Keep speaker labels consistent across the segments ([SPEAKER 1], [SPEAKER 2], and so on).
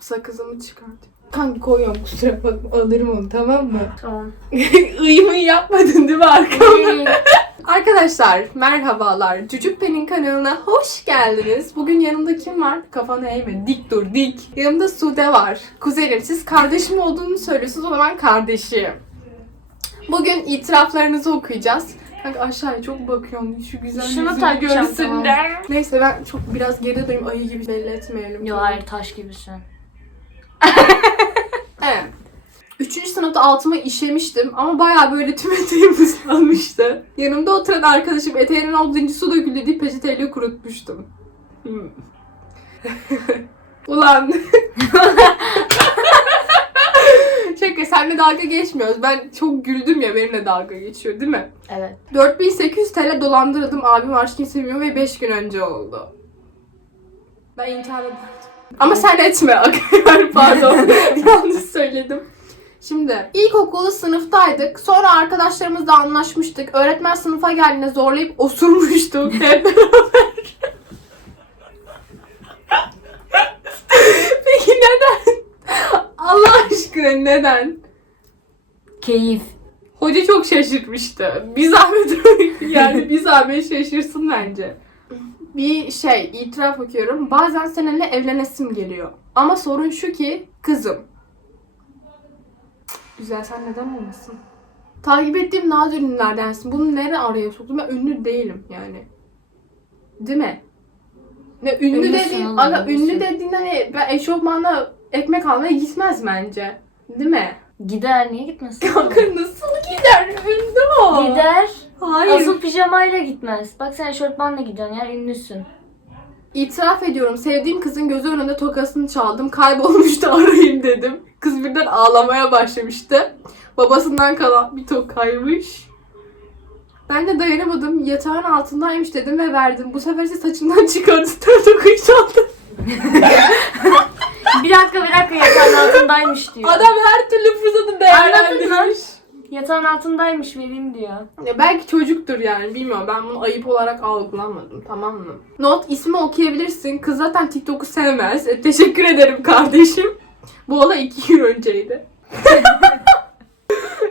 [SPEAKER 1] Sakızımı çıkartayım. Kanka koyuyorum kusura bakma alırım onu tamam mı?
[SPEAKER 2] Tamam.
[SPEAKER 1] Iyimi yapmadın değil mi arkamda? Arkadaşlar merhabalar. Cücükpen'in kanalına hoş geldiniz. Bugün yanımda kim var? Kafanı eğme. Dik dur dik. Yanımda Sude var. Kuzenim siz kardeşim olduğunu söylüyorsunuz o zaman kardeşim. Bugün itiraflarınızı okuyacağız. Kanka aşağıya çok bakıyorum. Şu güzel
[SPEAKER 2] Şunu
[SPEAKER 1] yüzünü
[SPEAKER 2] takacağım,
[SPEAKER 1] görsünler. Neyse ben çok biraz geri durayım. Ayı gibi belli etmeyelim.
[SPEAKER 2] Yo hayır taş gibisin.
[SPEAKER 1] Evet. Üçüncü sınıfta altıma işemiştim ama bayağı böyle tüm eteğim ıslanmıştı. Yanımda oturan arkadaşım eteğinin olduğunca su döküldü deyip peçeteyle kurutmuştum. Hmm. Ulan. Şaka senle dalga geçmiyoruz. Ben çok güldüm ya benimle dalga geçiyor değil mi?
[SPEAKER 2] Evet.
[SPEAKER 1] 4800 TL dolandırıldım abim aşkını seviyor ve 5 gün önce oldu. Ben intihar ederdim. Ama sen etme. Yani Pardon. Yanlış söyledim. Şimdi ilkokulu sınıftaydık. Sonra arkadaşlarımızla anlaşmıştık. Öğretmen sınıfa geldiğinde zorlayıp osurmuştuk hep beraber. Peki neden? Allah aşkına neden?
[SPEAKER 2] Keyif.
[SPEAKER 1] Hoca çok şaşırtmıştı. Bir zahmet yani bir zahmet şaşırsın bence. Bir şey itiraf okuyorum. Bazen seninle evlenesim geliyor. Ama sorun şu ki kızım. Güzel sen neden olmasın? Takip ettiğim nadir ünlülerdensin. Bunu nereye araya soktum? Ben ünlü değilim yani. Değil mi? Ne ünlü
[SPEAKER 2] Ünlüsün
[SPEAKER 1] dediğin,
[SPEAKER 2] oğlum,
[SPEAKER 1] aga
[SPEAKER 2] ünlüsün.
[SPEAKER 1] ünlü dediğin hani ben eşofmanla ekmek almaya gitmez bence. Değil mi?
[SPEAKER 2] Gider niye gitmesin?
[SPEAKER 1] Kanka nasıl gider? Ünlü o.
[SPEAKER 2] Gider.
[SPEAKER 1] Hayır.
[SPEAKER 2] Asıl pijamayla gitmez. Bak sen şortmanla gidiyorsun ya ünlüsün.
[SPEAKER 1] İtiraf ediyorum. Sevdiğim kızın gözü önünde tokasını çaldım. Kaybolmuştu arayayım dedim. Kız birden ağlamaya başlamıştı. Babasından kalan bir tokaymış. Ben de dayanamadım. Yatağın altındaymış dedim ve verdim. Bu sefer ise saçından çıkardı. Tokayı çaldı.
[SPEAKER 2] bir dakika bir dakika yatağın altındaymış diyor.
[SPEAKER 1] Adam her türlü fırsatı değerlendirmiş.
[SPEAKER 2] Yatağın altındaymış vereyim diyor.
[SPEAKER 1] Ya belki çocuktur yani bilmiyorum. Ben bunu ayıp olarak algılamadım tamam mı? Not ismi okuyabilirsin. Kız zaten TikTok'u sevmez. E, teşekkür ederim kardeşim. Bu olay iki yıl önceydi.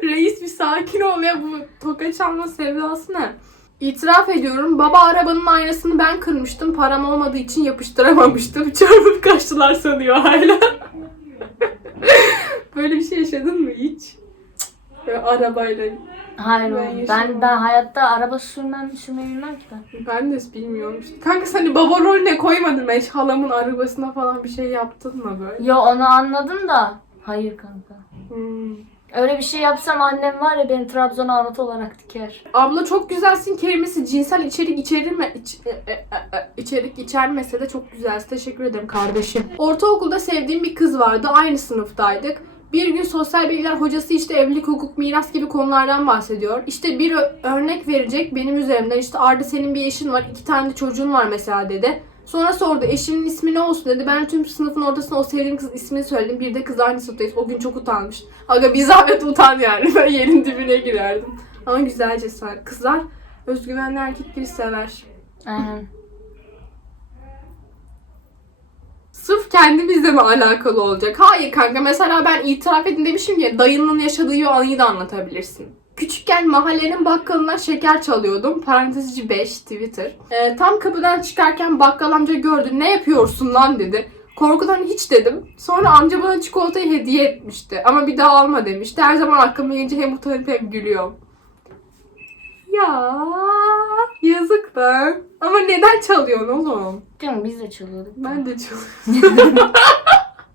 [SPEAKER 1] Reis bir sakin ol ya bu toka çalma sevdası ne? İtiraf ediyorum baba arabanın aynasını ben kırmıştım. Param olmadığı için yapıştıramamıştım. Çarpıp kaçtılar sanıyor hala. Böyle bir şey yaşadın mı hiç? Arabayla
[SPEAKER 2] Hayır
[SPEAKER 1] Ben
[SPEAKER 2] oğlum,
[SPEAKER 1] yaşamam.
[SPEAKER 2] ben, ben hayatta araba sürmem, sürmeyi bilmem ki ben.
[SPEAKER 1] Ben de bilmiyorum işte. Kanka sen hani baba rolüne koymadın mı? Hiç halamın arabasına falan bir şey yaptın mı böyle?
[SPEAKER 2] Yo onu anladım da. Hayır kanka.
[SPEAKER 1] Hmm.
[SPEAKER 2] Öyle bir şey yapsam annem var ya beni Trabzon'a anıt olarak diker.
[SPEAKER 1] Abla çok güzelsin kelimesi cinsel içerik içerme iç, e, e, e, e, içerik içermese de çok güzelsin. Teşekkür ederim kardeşim. Ortaokulda sevdiğim bir kız vardı. Aynı sınıftaydık. Bir gün sosyal bilgiler hocası işte evlilik, hukuk, miras gibi konulardan bahsediyor. İşte bir örnek verecek benim üzerimden. İşte Arda senin bir eşin var, iki tane de çocuğun var mesela dedi. Sonra sordu eşinin ismi ne olsun dedi. Ben tüm sınıfın ortasına o sevdiğim kızın ismini söyledim. Bir de kız aynı sınıftayız. O gün çok utanmış. Aga bir zahmet utan yani. Ben yerin dibine girerdim. Ama güzel cesaret. Kızlar özgüvenli erkekleri sever.
[SPEAKER 2] Aynen.
[SPEAKER 1] Sırf kendimizle mi alakalı olacak? Hayır kanka mesela ben itiraf edin demişim ya dayının yaşadığı anıyı da anlatabilirsin. Küçükken mahallenin bakkalından şeker çalıyordum. Parantezci 5 Twitter. Ee, tam kapıdan çıkarken bakkal amca gördü. Ne yapıyorsun lan dedi. Korkudan hiç dedim. Sonra amca bana çikolatayı hediye etmişti. Ama bir daha alma demişti. Her zaman aklıma gelince hem utanıp hem gülüyorum. Ya yazık lan. Ama neden çalıyorsun oğlum?
[SPEAKER 2] Mi? Biz de çalıyorduk.
[SPEAKER 1] Ben de çalıyorum.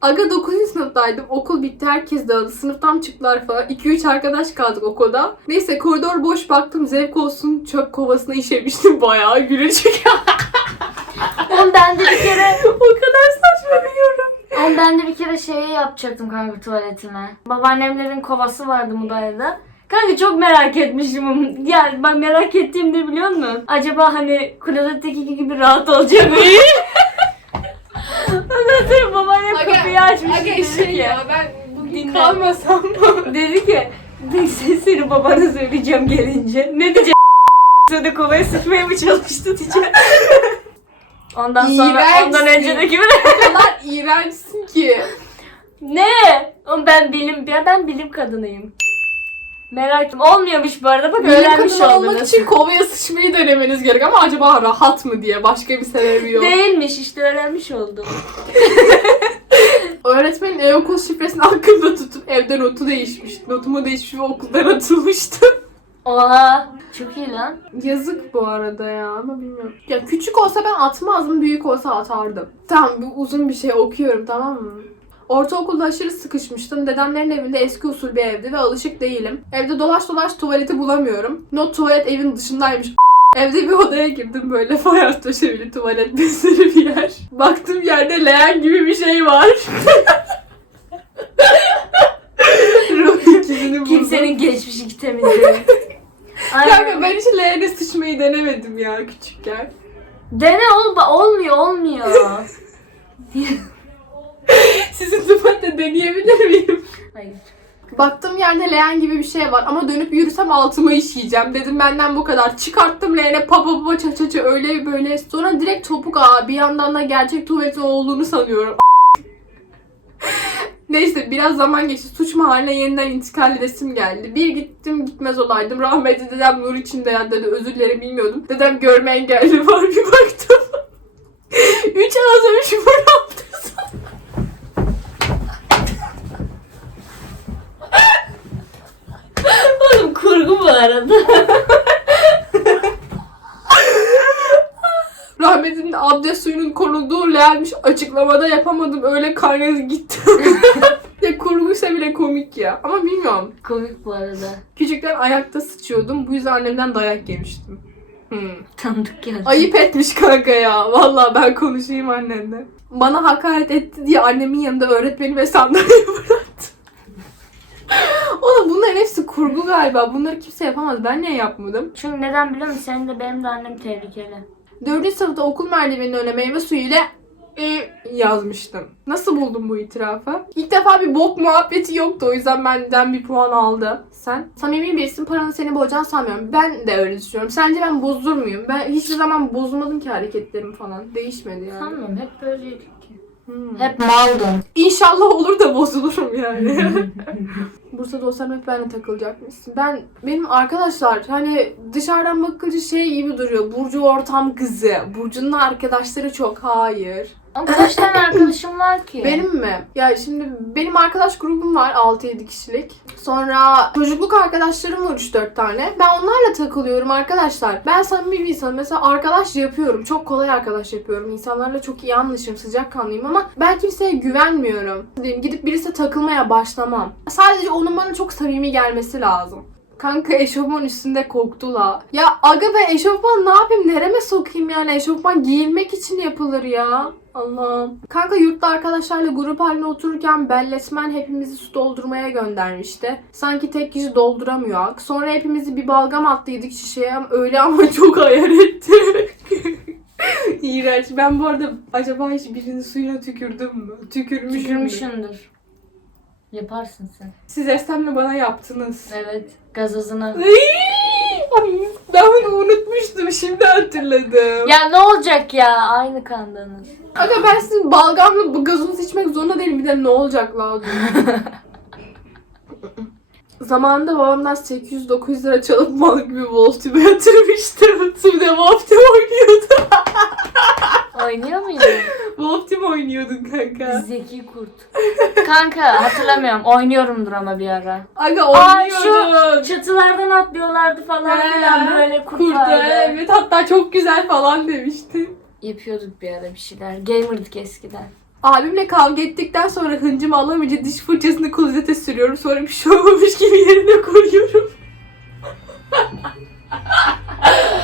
[SPEAKER 1] Aga 9. sınıftaydım. Okul bitti. Herkes dağıldı. Sınıftan çıktılar falan. 2-3 arkadaş kaldık okulda. Neyse koridor boş baktım. Zevk olsun çöp kovasına işemiştim. Bayağı gülecek.
[SPEAKER 2] Oğlum ben de bir kere
[SPEAKER 1] o kadar saçma bir yorum.
[SPEAKER 2] Oğlum ben de bir kere şeyi yapacaktım kanka tuvaletime. Babaannemlerin kovası vardı Mudaya'da. Kanka çok merak etmişim. Yani ben merak ettiğimde biliyor musun? Acaba hani klozetteki gibi rahat olacak mı? Ondan sonra babaannem kapıyı açmış. dedi
[SPEAKER 1] şey
[SPEAKER 2] ki,
[SPEAKER 1] ben bugün
[SPEAKER 2] Dinle.
[SPEAKER 1] kalmasam mı?
[SPEAKER 2] dedi ki "Neyse, seni babana söyleyeceğim gelince. Ne diyeceğim? Sonra kovaya sıçmaya mı çalıştı diyeceğim. Ondan sonra ondan
[SPEAKER 1] İğrençsin.
[SPEAKER 2] önceki
[SPEAKER 1] o kadar iğrençsin ki.
[SPEAKER 2] Ne? Oğlum ben bilim ben, ben bilim kadınıyım. Merak. Olmuyormuş bu arada bak
[SPEAKER 1] Bilim
[SPEAKER 2] öğrenmiş
[SPEAKER 1] kadını olmak
[SPEAKER 2] oldunuz.
[SPEAKER 1] için kovaya sıçmayı denemeniz gerek ama acaba rahat mı diye başka bir sebebi yok.
[SPEAKER 2] Değilmiş işte öğrenmiş oldum.
[SPEAKER 1] Öğretmenin e-okul şifresini aklımda tutup evde notu değişmiş. Notumu değişmiş ve okuldan atılmıştım.
[SPEAKER 2] Oha. Çok iyi lan.
[SPEAKER 1] Yazık bu arada ya ama bilmiyorum. Ya küçük olsa ben atmazdım, büyük olsa atardım. Tamam bu uzun bir şey okuyorum tamam mı? Ortaokulda aşırı sıkışmıştım. Dedemlerin evinde eski usul bir evdi ve alışık değilim. Evde dolaş dolaş tuvaleti bulamıyorum. Not tuvalet evin dışındaymış. Evde bir odaya girdim böyle fayans döşemeli tuvalet bezleri bir yer. Baktım yerde leğen gibi bir şey var.
[SPEAKER 2] Kimsenin geçmişi temizliği.
[SPEAKER 1] Kanka
[SPEAKER 2] Aynen.
[SPEAKER 1] ben hiç leğene sıçmayı denemedim ya küçükken.
[SPEAKER 2] Dene oğlum olmuyor olmuyor.
[SPEAKER 1] Sizin tufette deneyebilir miyim?
[SPEAKER 2] Hayır.
[SPEAKER 1] Baktığım yerde leğen gibi bir şey var ama dönüp yürüsem altıma işeyeceğim. Dedim benden bu kadar. Çıkarttım leğene papa papa ça ça ça öyle böyle. Sonra direkt topuk ağa bir yandan da gerçek tuvaletin olduğunu sanıyorum. Neyse biraz zaman geçti. Suç mahalline yeniden intikal edesim geldi. Bir gittim gitmez olaydım. Rahmetli dedem nur içinde ya dedi. Özür dilerim bilmiyordum. Dedem görme engelli var bir baktım. Üç ağza üç burun
[SPEAKER 2] Oğlum kurgu bu arada.
[SPEAKER 1] Rahmet'in abdest suyunun konulduğu leğenmiş açıklamada yapamadım. Öyle kaynadı gitti. ya kurguysa bile komik ya. Ama bilmiyorum.
[SPEAKER 2] Komik bu arada.
[SPEAKER 1] Küçükten ayakta sıçıyordum. Bu yüzden annemden dayak yemiştim. Hmm.
[SPEAKER 2] Tanıdık geldi.
[SPEAKER 1] Ayıp etmiş kanka ya. Vallahi ben konuşayım annenle. Bana hakaret etti diye annemin yanında öğretmeni ve sandalyeye bıraktı. Oğlum bunların hepsi kurgu galiba. Bunları kimse yapamaz. Ben niye yapmadım?
[SPEAKER 2] Çünkü neden biliyor musun? Senin de benim de annem tehlikeli.
[SPEAKER 1] Dördüncü sınıfta okul merdiveninin önüne meyve suyu ile e, yazmıştım. Nasıl buldun bu itirafı? İlk defa bir bok muhabbeti yoktu. O yüzden benden bir puan aldı. Sen? Samimi birisin paranı seni bozacağını sanmıyorum. Ben de öyle düşünüyorum. Sence ben bozulur muyum? Ben hiçbir zaman bozulmadım ki hareketlerim falan. Değişmedi yani.
[SPEAKER 2] Sanmıyorum hep böyleydik.
[SPEAKER 1] Hmm.
[SPEAKER 2] Hep maldın.
[SPEAKER 1] İnşallah olur da bozulurum yani. Bursa'da olsam hep benimle takılacakmışsın. Ben, benim arkadaşlar hani dışarıdan bakınca şey gibi duruyor. Burcu ortam kızı. Burcu'nun arkadaşları çok. Hayır.
[SPEAKER 2] Ama kaç tane arkadaşım var ki?
[SPEAKER 1] Benim mi? Ya şimdi benim arkadaş grubum var 6-7 kişilik. Sonra çocukluk arkadaşlarım var 3-4 tane. Ben onlarla takılıyorum arkadaşlar. Ben samimi bir insanım. Mesela arkadaş yapıyorum. Çok kolay arkadaş yapıyorum. İnsanlarla çok iyi anlaşırım. Sıcakkanlıyım ama ben kimseye güvenmiyorum. Diyeyim, Gidip birisi takılmaya başlamam. Sadece onun bana çok samimi gelmesi lazım. Kanka eşofman üstünde koktu la. Ya aga ben eşofman ne yapayım? Nereme sokayım yani? Eşofman giyilmek için yapılır ya. Allah'ım. Kanka yurtta arkadaşlarla grup halinde otururken belletmen hepimizi su doldurmaya göndermişti. Sanki tek kişi dolduramıyor. Sonra hepimizi bir balgam attıydık şişeye öyle ama çok ayar etti. İğrenç. Ben bu arada acaba hiç birinin suyuna tükürdüm mü? Tükürmüşüm. mü?
[SPEAKER 2] Tükürmüşsündür. Yaparsın sen.
[SPEAKER 1] Siz Estem'le bana yaptınız.
[SPEAKER 2] Evet. Gazozuna.
[SPEAKER 1] Ay, ben bunu unutmuştum. Şimdi hatırladım.
[SPEAKER 2] Ya ne olacak ya? Aynı kandanız.
[SPEAKER 1] Aga ben sizin balgamla bu gazozu içmek zorunda değilim. Bir de ne olacak la? Zamanında babamdan 800-900 lira çalıp mal gibi Volt'u yatırmıştım. Şimdi Volt'u oynuyordu.
[SPEAKER 2] Oynuyor muydun?
[SPEAKER 1] Volt'u oynuyordun kanka?
[SPEAKER 2] Zeki kurt. Kanka hatırlamıyorum. Oynuyorumdur ama bir ara.
[SPEAKER 1] Aga
[SPEAKER 2] Ay,
[SPEAKER 1] oynuyordun.
[SPEAKER 2] Çatılardan atlıyorlardı falan
[SPEAKER 1] He,
[SPEAKER 2] filan böyle kurt
[SPEAKER 1] Kurdu
[SPEAKER 2] vardı.
[SPEAKER 1] evet hatta çok güzel falan demişti.
[SPEAKER 2] Yapıyorduk bir ara bir şeyler. Gamer'dık eskiden.
[SPEAKER 1] Abimle kavga ettikten sonra hıncımı alamayınca diş fırçasını klozete sürüyorum. Sonra bir şey olmamış gibi yerine koyuyorum.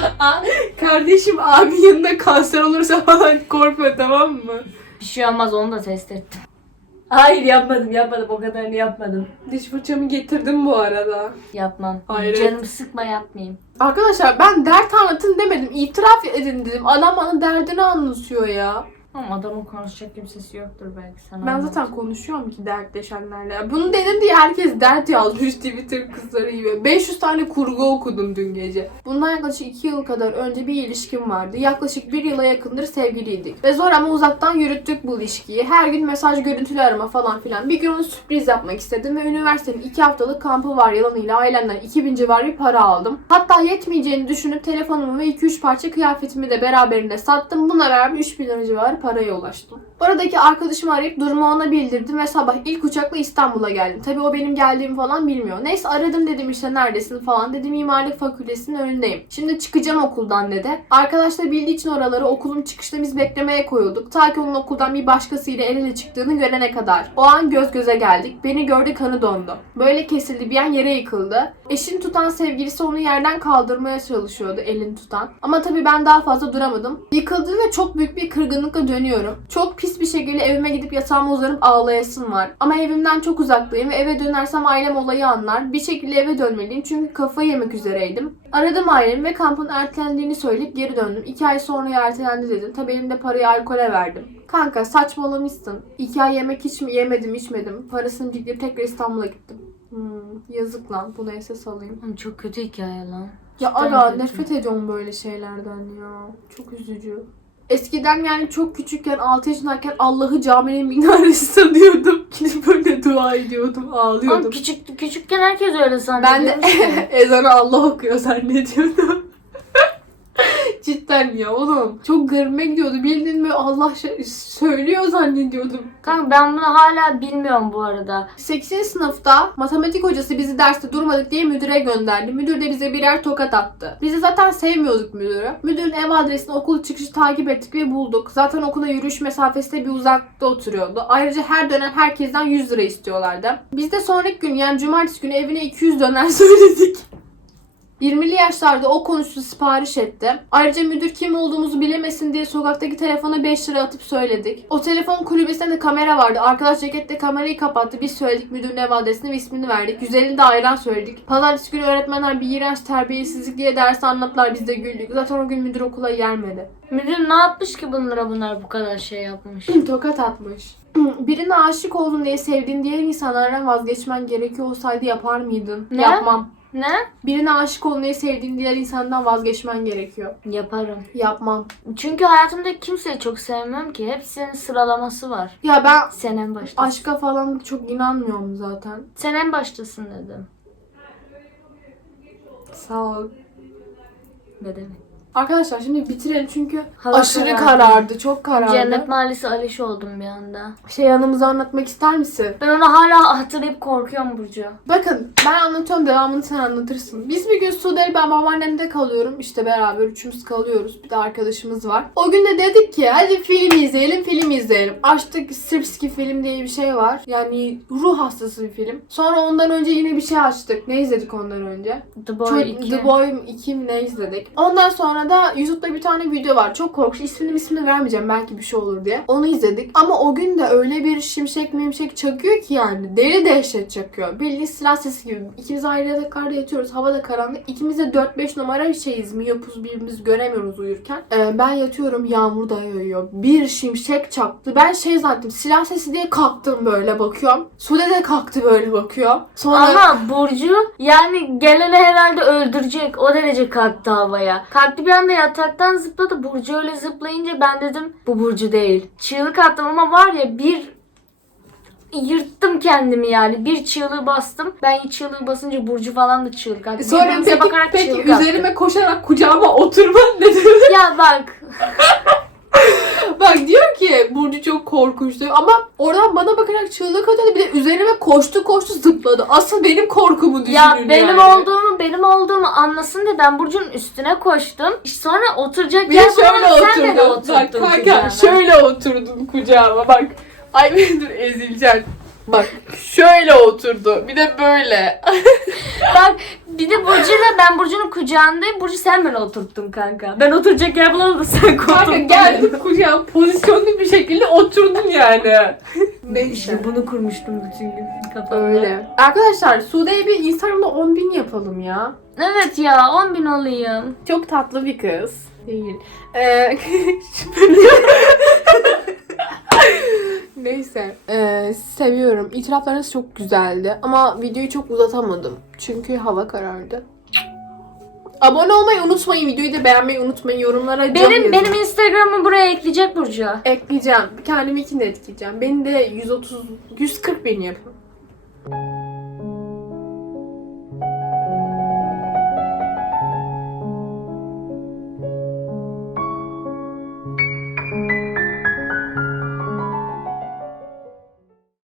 [SPEAKER 1] Kardeşim abi yanında kanser olursa falan korkma tamam mı?
[SPEAKER 2] Bir şey olmaz onu da test ettim. Hayır yapmadım yapmadım o kadarını yapmadım.
[SPEAKER 1] Diş fırçamı getirdim bu arada.
[SPEAKER 2] Yapmam.
[SPEAKER 1] Hayret.
[SPEAKER 2] Canım sıkma yapmayayım.
[SPEAKER 1] Arkadaşlar ben dert anlatın demedim. İtiraf edin dedim. Adam bana derdini anlatıyor ya.
[SPEAKER 2] Ama adamın konuşacak kimsesi yoktur belki sana.
[SPEAKER 1] Ben zaten konuşuyorum ki dertleşenlerle. Bunu dedim diye herkes dert yazmış Twitter kızları gibi. 500 tane kurgu okudum dün gece. Bundan yaklaşık 2 yıl kadar önce bir ilişkim vardı. Yaklaşık 1 yıla yakındır sevgiliydik. Ve zor ama uzaktan yürüttük bu ilişkiyi. Her gün mesaj görüntülü arama falan filan. Bir gün ona sürpriz yapmak istedim ve üniversitenin 2 haftalık kampı var yalanıyla ailemden 2000 civarı bir para aldım. Hatta yetmeyeceğini düşünüp telefonumu ve 2-3 parça kıyafetimi de beraberinde sattım. Buna beraber 3000 lira civarı paraya ulaştım. Oradaki arkadaşımı arayıp durumu ona bildirdim ve sabah ilk uçakla İstanbul'a geldim. Tabii o benim geldiğimi falan bilmiyor. Neyse aradım dedim işte neredesin falan. Dedim mimarlık fakültesinin önündeyim. Şimdi çıkacağım okuldan dedi. Arkadaş da bildiği için oraları okulun çıkışta biz beklemeye koyulduk. Ta ki onun okuldan bir başkasıyla el ele çıktığını görene kadar. O an göz göze geldik. Beni gördü kanı dondu. Böyle kesildi bir an yere yıkıldı. Eşini tutan sevgilisi onu yerden kaldırmaya çalışıyordu elini tutan. Ama tabii ben daha fazla duramadım. Yıkıldı ve çok büyük bir kırgınlıkla dönüyorum. Çok pis bir şekilde evime gidip yatağıma uzanıp ağlayasım var. Ama evimden çok uzaktayım ve eve dönersem ailem olayı anlar. Bir şekilde eve dönmeliyim çünkü kafayı yemek üzereydim. Aradım ailemi ve kampın ertelendiğini söyleyip geri döndüm. İki ay sonra ertelendi dedim. Tabii elimde parayı alkole verdim. Kanka saçmalamışsın. İki ay yemek hiç mi yemedim içmedim. Parasını cikleyip tekrar İstanbul'a gittim. Hmm, yazık lan. Bunu SS alayım.
[SPEAKER 2] Oğlum Çok kötü hikaye lan.
[SPEAKER 1] Ya
[SPEAKER 2] Cidden
[SPEAKER 1] ara
[SPEAKER 2] kötü.
[SPEAKER 1] nefret ediyorum böyle şeylerden ya. Çok üzücü. Eskiden yani çok küçükken 6 yaşındayken Allah'ı caminin minaresi sanıyordum. Gidip böyle dua ediyordum, ağlıyordum.
[SPEAKER 2] küçük, küçükken herkes öyle zannediyor.
[SPEAKER 1] Ben de ezanı Allah okuyor zannediyordum. Cidden ya oğlum. Çok garime gidiyordu. Bildiğin böyle Allah söylüyor zannediyordum.
[SPEAKER 2] Kanka ben bunu hala bilmiyorum bu arada.
[SPEAKER 1] 8. sınıfta matematik hocası bizi derste durmadık diye müdüre gönderdi. Müdür de bize birer tokat attı. Bizi zaten sevmiyorduk müdürü. Müdürün ev adresini okul çıkışı takip ettik ve bulduk. Zaten okula yürüyüş mesafesinde bir uzakta oturuyordu. Ayrıca her dönem herkesten 100 lira istiyorlardı. Biz de sonraki gün yani cumartesi günü evine 200 döner söyledik. 20'li yaşlarda o konuştu sipariş etti. Ayrıca müdür kim olduğumuzu bilemesin diye sokaktaki telefona 5 lira atıp söyledik. O telefon kulübesinde de kamera vardı. Arkadaş ceketle kamerayı kapattı. Biz söyledik müdürün ev adresini ve ismini verdik. 150 de ayran söyledik. Pazartesi günü öğretmenler bir iğrenç terbiyesizlik diye ders anlattılar. Biz de güldük. Zaten o gün müdür okula gelmedi.
[SPEAKER 2] Müdür ne yapmış ki bunlara bunlar bu kadar şey yapmış?
[SPEAKER 1] Tokat atmış. Birine aşık oldun diye sevdiğin diğer insanlardan vazgeçmen gerekiyor olsaydı yapar mıydın?
[SPEAKER 2] Ne?
[SPEAKER 1] Yapmam.
[SPEAKER 2] Ne?
[SPEAKER 1] Birine aşık diye sevdiğin diğer insandan vazgeçmen gerekiyor.
[SPEAKER 2] Yaparım.
[SPEAKER 1] Yapmam.
[SPEAKER 2] Çünkü hayatımda kimseyi çok sevmem ki. Hepsinin sıralaması var.
[SPEAKER 1] Ya ben
[SPEAKER 2] Sen en baştasın.
[SPEAKER 1] aşka falan çok inanmıyorum zaten.
[SPEAKER 2] Sen en baştasın dedim.
[SPEAKER 1] Sağ ol.
[SPEAKER 2] Ne demek?
[SPEAKER 1] Arkadaşlar şimdi bitirelim çünkü
[SPEAKER 2] Hava
[SPEAKER 1] aşırı
[SPEAKER 2] karardı.
[SPEAKER 1] karardı. Çok karardı.
[SPEAKER 2] Cennet Mahallesi Aliş oldum bir anda.
[SPEAKER 1] Şey yanımıza anlatmak ister misin?
[SPEAKER 2] Ben onu hala hatırlayıp korkuyorum Burcu.
[SPEAKER 1] Bakın ben anlatıyorum devamını sen anlatırsın. Biz bir gün Sude'yle ben babaannemde kalıyorum. İşte beraber üçümüz kalıyoruz. Bir de arkadaşımız var. O gün de dedik ki hadi film izleyelim film izleyelim. Açtık Sırpski film diye bir şey var. Yani ruh hastası bir film. Sonra ondan önce yine bir şey açtık. Ne izledik ondan önce?
[SPEAKER 2] The Boy
[SPEAKER 1] Çok,
[SPEAKER 2] 2.
[SPEAKER 1] The Boy 2 mi ne izledik. Ondan sonra da YouTube'da bir tane video var. Çok korkunç. İsmini ismini vermeyeceğim belki bir şey olur diye. Onu izledik. Ama o gün de öyle bir şimşek mimşek çakıyor ki yani. Deli dehşet çakıyor. Bildiğin silah sesi gibi. İkimiz ayrı yataklarda yatıyoruz. Hava da karanlık. İkimiz de 4-5 numara şeyiz. Miyopuz birbirimizi göremiyoruz uyurken. Ee, ben yatıyorum. Yağmur da yağıyor. Bir şimşek çaktı. Ben şey zannettim. Silah sesi diye kalktım böyle bakıyorum. Sude de kalktı böyle bakıyor. Sonra
[SPEAKER 2] Ama Burcu yani geleni herhalde öldürecek. O derece kalktı havaya. Kalktı bir anda yataktan zıpladı. Burcu öyle zıplayınca ben dedim bu Burcu değil. Çığlık attım ama var ya bir yırttım kendimi yani. Bir çığlığı bastım. Ben çığlığı basınca Burcu falan da çığlık attı.
[SPEAKER 1] Sonra
[SPEAKER 2] Birbirimize
[SPEAKER 1] peki,
[SPEAKER 2] bakarak
[SPEAKER 1] peki
[SPEAKER 2] çığlık attık.
[SPEAKER 1] üzerime koşarak kucağıma oturma dedim.
[SPEAKER 2] Ya bak
[SPEAKER 1] Bak diyor ki Burcu çok korkunç diyor ama oradan bana bakarak çığlık atıyordu bir de üzerime koştu koştu zıpladı. Asıl benim korkumu düşünün
[SPEAKER 2] ya benim
[SPEAKER 1] yani.
[SPEAKER 2] olduğumu benim olduğumu anlasın diye ben Burcu'nun üstüne koştum. Sonra oturacak
[SPEAKER 1] Bir de
[SPEAKER 2] yer
[SPEAKER 1] şöyle
[SPEAKER 2] bulamadım. Sen de
[SPEAKER 1] oturdun. Bak kanka
[SPEAKER 2] kucağına.
[SPEAKER 1] şöyle oturdun kucağıma bak. Ay dur ezileceksin. Bak şöyle oturdu. Bir de böyle.
[SPEAKER 2] Bak bir de Burcu'yla ben Burcu'nun kucağındayım. Burcu sen beni oturttun kanka. Ben oturacak yer bulamadım da sen
[SPEAKER 1] Kanka
[SPEAKER 2] oturttun.
[SPEAKER 1] geldim kucağıma pozisyonlu bir şekilde oturdun yani. Neyse.
[SPEAKER 2] İşte bunu kurmuştum bütün gün kafamda.
[SPEAKER 1] Öyle. Arkadaşlar Sude'ye bir Instagram'da 10 bin yapalım ya.
[SPEAKER 2] Evet ya 10 bin olayım.
[SPEAKER 1] Çok tatlı bir kız. Değil. Ee, seviyorum. İtiraflarınız çok güzeldi. Ama videoyu çok uzatamadım. Çünkü hava karardı. Abone olmayı unutmayın. Videoyu da beğenmeyi unutmayın. Yorumlara
[SPEAKER 2] Benim
[SPEAKER 1] yazın.
[SPEAKER 2] benim Instagram'ı buraya ekleyecek Burcu.
[SPEAKER 1] Ekleyeceğim. Kendiminkini de ekleyeceğim. Beni de 130, 140 bin yapın.